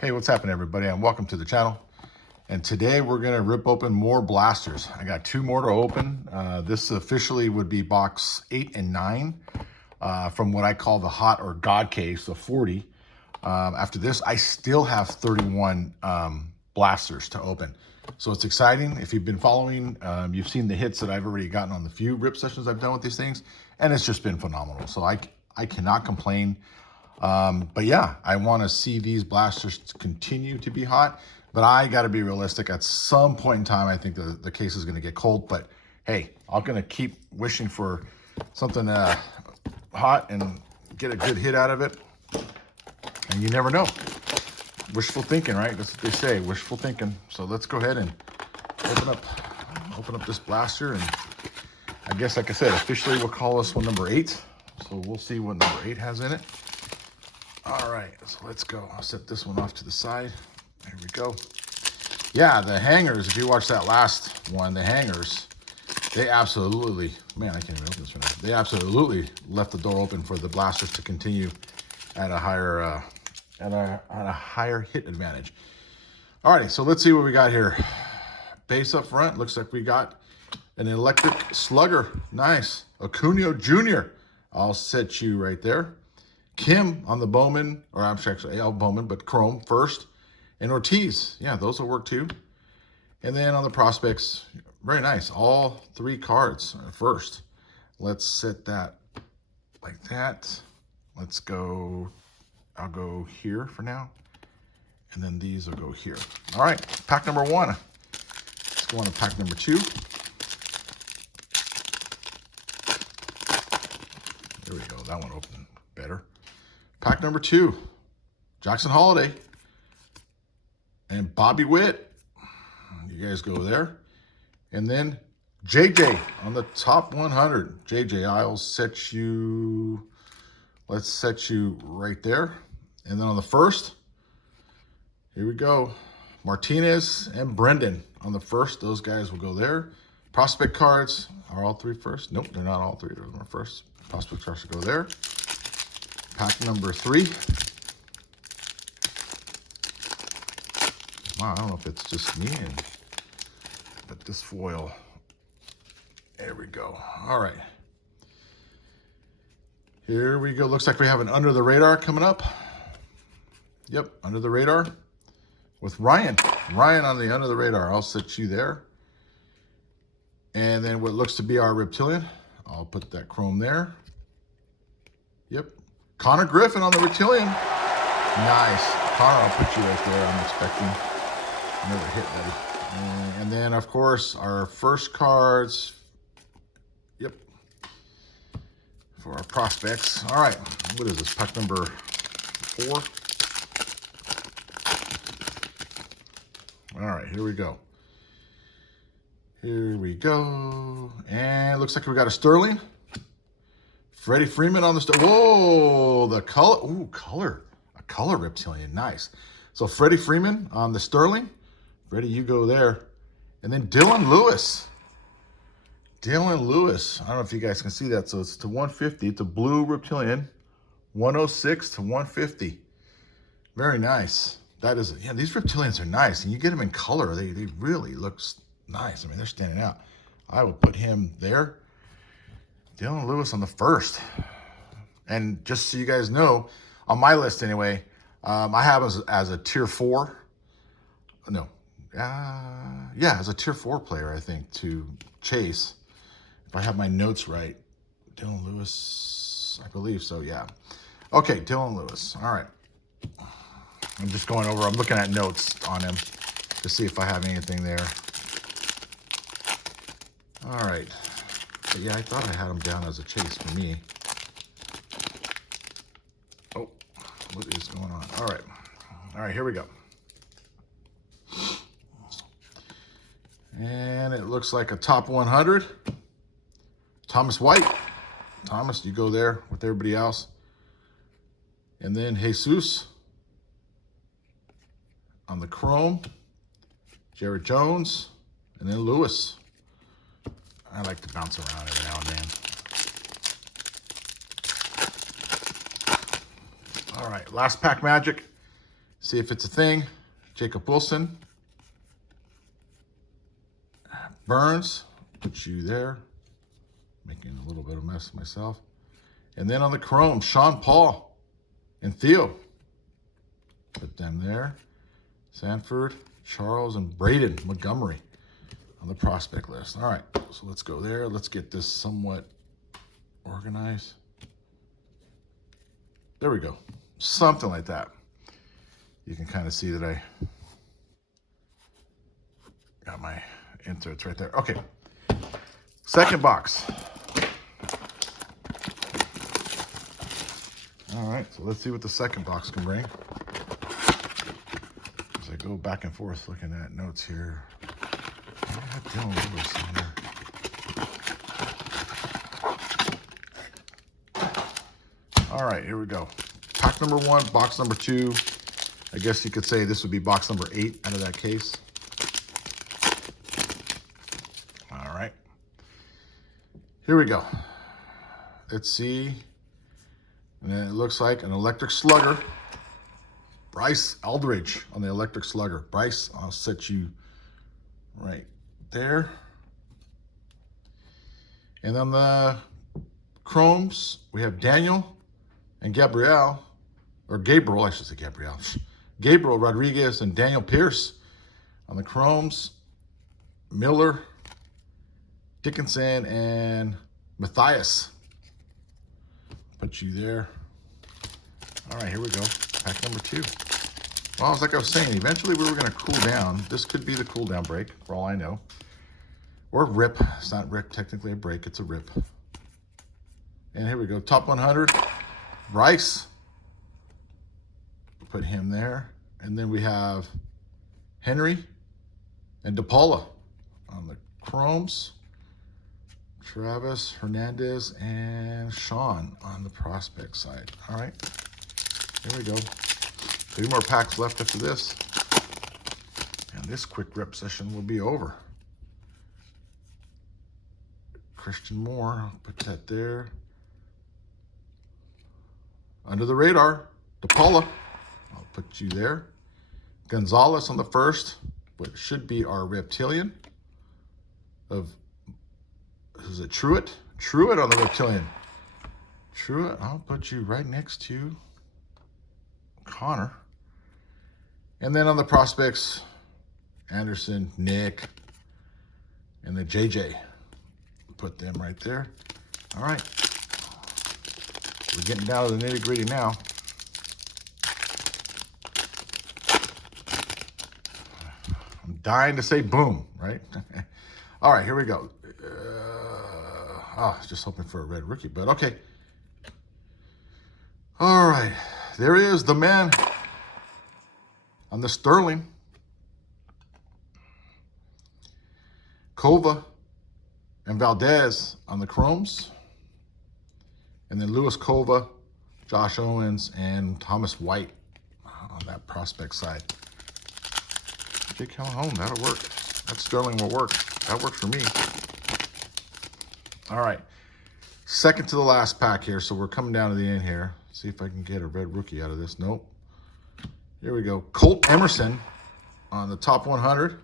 Hey, what's happening, everybody? And welcome to the channel. And today we're going to rip open more blasters. I got two more to open. This officially would be box 8 and 9 from what I call the hot or God case of 40. After this, I still have 31 blasters to open. So it's exciting. If you've been following, you've seen the hits that I've already gotten on the few rip sessions I've done with these things. And it's just been phenomenal. So I cannot complain. But yeah, I want to see these blasters continue to be hot, but I got to be realistic. At some point in time, I think the case is going to get cold, but hey, I'm going to keep wishing for something hot and get a good hit out of it. And you never know. Wishful thinking, right? That's what they say, wishful thinking. So let's go ahead and open up this blaster. And I guess, like I said, officially we'll call this one number 8. So we'll see what number 8 has in it. All right, so let's go. I'll set this one off to the side. There we go. Yeah, the hangers, if you watched that last one, the hangers, they absolutely, man, I can't even open this right now. They absolutely left the door open for the blasters to continue at a higher hit advantage. All right, so let's see what we got here. Base up front, looks like we got an electric slugger. Nice. Acuna Jr. I'll set you right there. Kim on the Bowman, or I'm actually Al Bowman, but Chrome first. And Ortiz, yeah, those will work too. And then on the prospects, very nice. All 3 cards are first. Let's set that like that. Let's go, I'll go here for now. And then these will go here. All right, pack number 1. Let's go on to pack number 2. There we go, that one opened better. Pack number 2, Jackson Holiday and Bobby Witt. You guys go there. And then JJ on the top 100. JJ, I'll set you, let's set you right there. And then on the first, here we go. Martinez and Brendan on the first. Those guys will go there. Prospect cards, are all 3 first? Nope, they're not all 3. They're the first. Prospect cards will go there. Pack number 3. Wow, I don't know if it's just me, but this foil. There we go. All right. Here we go. Looks like we have an under the radar coming up. Yep, under the radar with Ryan. Ryan on the under the radar. I'll set you there. And then what looks to be our Reptilian. I'll put that chrome there. Yep. Konnor Griffin on the Reptilian. Nice. Konnor, I'll put you right there. I'm expecting another hit, buddy. And then, of course, our first cards. Yep. For our prospects. All right. What is this? Pack number 4. All right. Here we go. Here we go. And it looks like we got a Sterling. Freddie Freeman on the whoa, the color, ooh, color, a color Reptilian, nice. So Freddie Freeman on the Sterling. Freddie, you go there. And then Dillon Lewis. Dillon Lewis, I don't know if you guys can see that. So it's to 150, it's a blue Reptilian, 106 to 150. Very nice. That is, yeah, these Reptilians are nice. And you get them in color, they really look nice. I mean, they're standing out. I will put him there. Dillon Lewis on the first. And just so you guys know, on my list anyway, I have as a tier 4. No. Yeah, as a tier 4 player, I think, to chase. If I have my notes right. Dillon Lewis, I believe so, yeah. Okay, Dillon Lewis. All right. I'm just going over, I'm looking at notes on him to see if I have anything there. All right. But yeah, I thought I had him down as a chase for me. Oh, what is going on? All right, here we go. And it looks like a top 100. Thomas White. Thomas, you go there with everybody else. And then Jesus on the chrome. Jared Jones. And then Lewis. I like to bounce around every now and then. All right, last pack magic. See if it's a thing. Jacob Wilson. Burns, put you there. Making a little bit of a mess of myself. And then on the chrome, Sean Paul and Theo. Put them there. Sanford, Charles, and Braden Montgomery on the prospect list. All right, so let's go there. Let's get this somewhat organized. There we go. Something like that. You can kind of see that I got my inserts right there. Okay. Second box. All right, so let's see what the second box can bring. As I go back and forth looking at notes here. I have Dillon Lewis in here. All right, here we go. Pack number 1, box number 2. I guess you could say this would be box number 8 out of that case. All right. Here we go. Let's see. And then it looks like an electric slugger. Bryce Eldridge on the electric slugger. Bryce, I'll set you right there. And on the chromes, we have Daniel and Gabriel, or Gabriel, I should say Gabriel. Gabriel Rodriguez and Daniel Pierce. On the chromes, Miller, Dickinson, and Matthias. Put you there. All right, here we go. Pack number 2. Well, it's like I was saying, eventually we were going to cool down. This could be the cool down break, for all I know. Or rip. It's not rip, technically a break. It's a rip. And here we go. Top 100. Bryce. Put him there. And then we have Henry and DePaula on the chromes. Travis, Hernandez, and Sean on the prospect side. All right. Here we go. 3 more packs left after this. And this quick rip session will be over. Christian Moore, I'll put that there. Under the radar, DePaula, I'll put you there. Gonzalez on the first, what should be our Reptilian of, is it Truitt? Truitt on the Reptilian. Truitt, I'll put you right next to Konnor. And then on the prospects, Anderson, Nick, and the JJ. Put them right there. All right. We're getting down to the nitty gritty now. I'm dying to say boom, right? All right, here we go. I was just hoping for a red rookie, but okay. All right, there is the man on the Sterling. Kova and Valdez on the chromes. And then Lewis Kova, Josh Owens, and Thomas White on that prospect side. Jake Callahan, that'll work. That Sterling will work. That works for me. All right. Second to the last pack here, so we're coming down to the end here. See if I can get a red rookie out of this. Nope. Here we go. Colt Emerson on the top 100.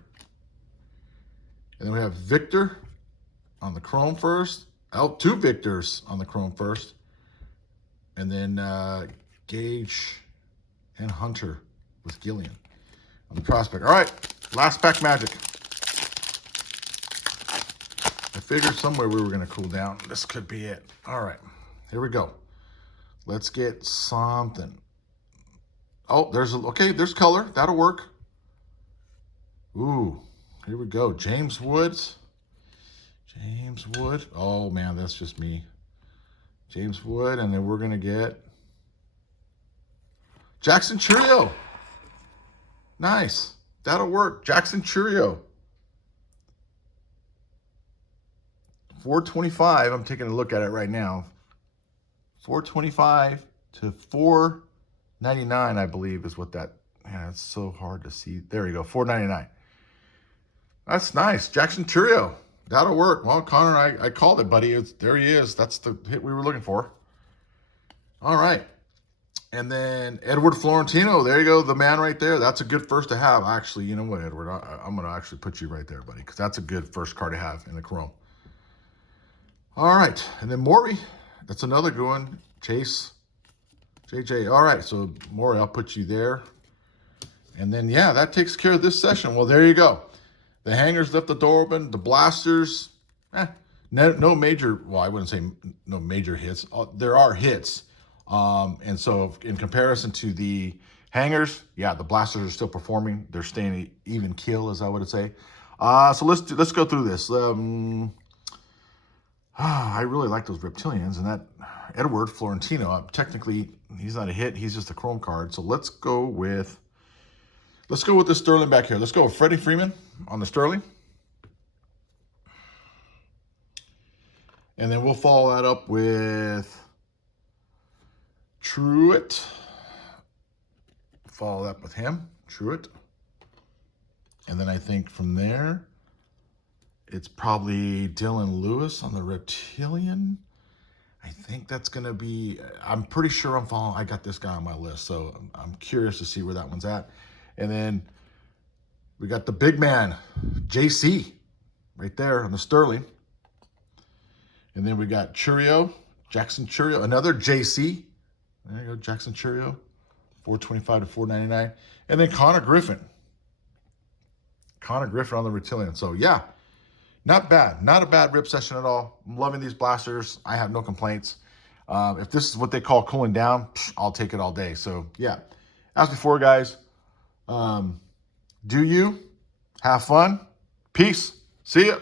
And then we have Victor on the chrome first. Oh, 2 Victors on the chrome first. And then Gage and Hunter with Gillian on the prospect. All right, last pack magic. I figured somewhere we were going to cool down. This could be it. All right, here we go. Let's get something. Oh, there's color. That'll work. Ooh, here we go. James Woods. James Wood. Oh, man, that's just me. James Wood, and then we're going to get Jackson Chourio. Nice. That'll work. Jackson Chourio. 425. I'm taking a look at it right now. 425 to 499, I believe, is what that. Man, it's so hard to see. There we go. 499. That's nice. Jackson Chourio. That'll work. Well, Konnor, I called it, buddy. There he is. That's the hit we were looking for. All right. And then Edward Florentino, there you go, the man right there. That's a good first to have. Actually, you know what, Edward? I'm going to actually put you right there, buddy, because that's a good first card to have in the Chrome. All right, and then Maury, that's another good one. Chase, JJ. All right, so Maury, I'll put you there. And then, yeah, that takes care of this session. Well, there you go. The hangers left the door open. The blasters, no major, well, I wouldn't say no major hits. There are hits. And so in comparison to the hangers, yeah, the blasters are still performing. They're staying even keel, as I would say. So let's go through this. I really like those Reptilians, and that Edward Florentino, technically he's not a hit, he's just a Chrome card. So let's go with the Sterling back here. Let's go with Freddie Freeman on the Sterling. And then we'll follow that up with Truitt. Follow that with him, Truitt. And then I think from there, it's probably Dillon Lewis on the Reptilian. I think that's going to be, I'm pretty sure I'm following, I got this guy on my list, so I'm curious to see where that one's at. And then we got the big man, JC, right there on the Sterling. And then we got Chourio, Jackson Chourio, another JC. There you go, Jackson Chourio, 425 to 499. And then Konnor Griffin. Konnor Griffin on the Reptilian. So yeah, not bad. Not a bad rip session at all. I'm loving these blasters. I have no complaints. If this is what they call cooling down, I'll take it all day. So yeah, as before, guys, do you have fun? Peace. See ya.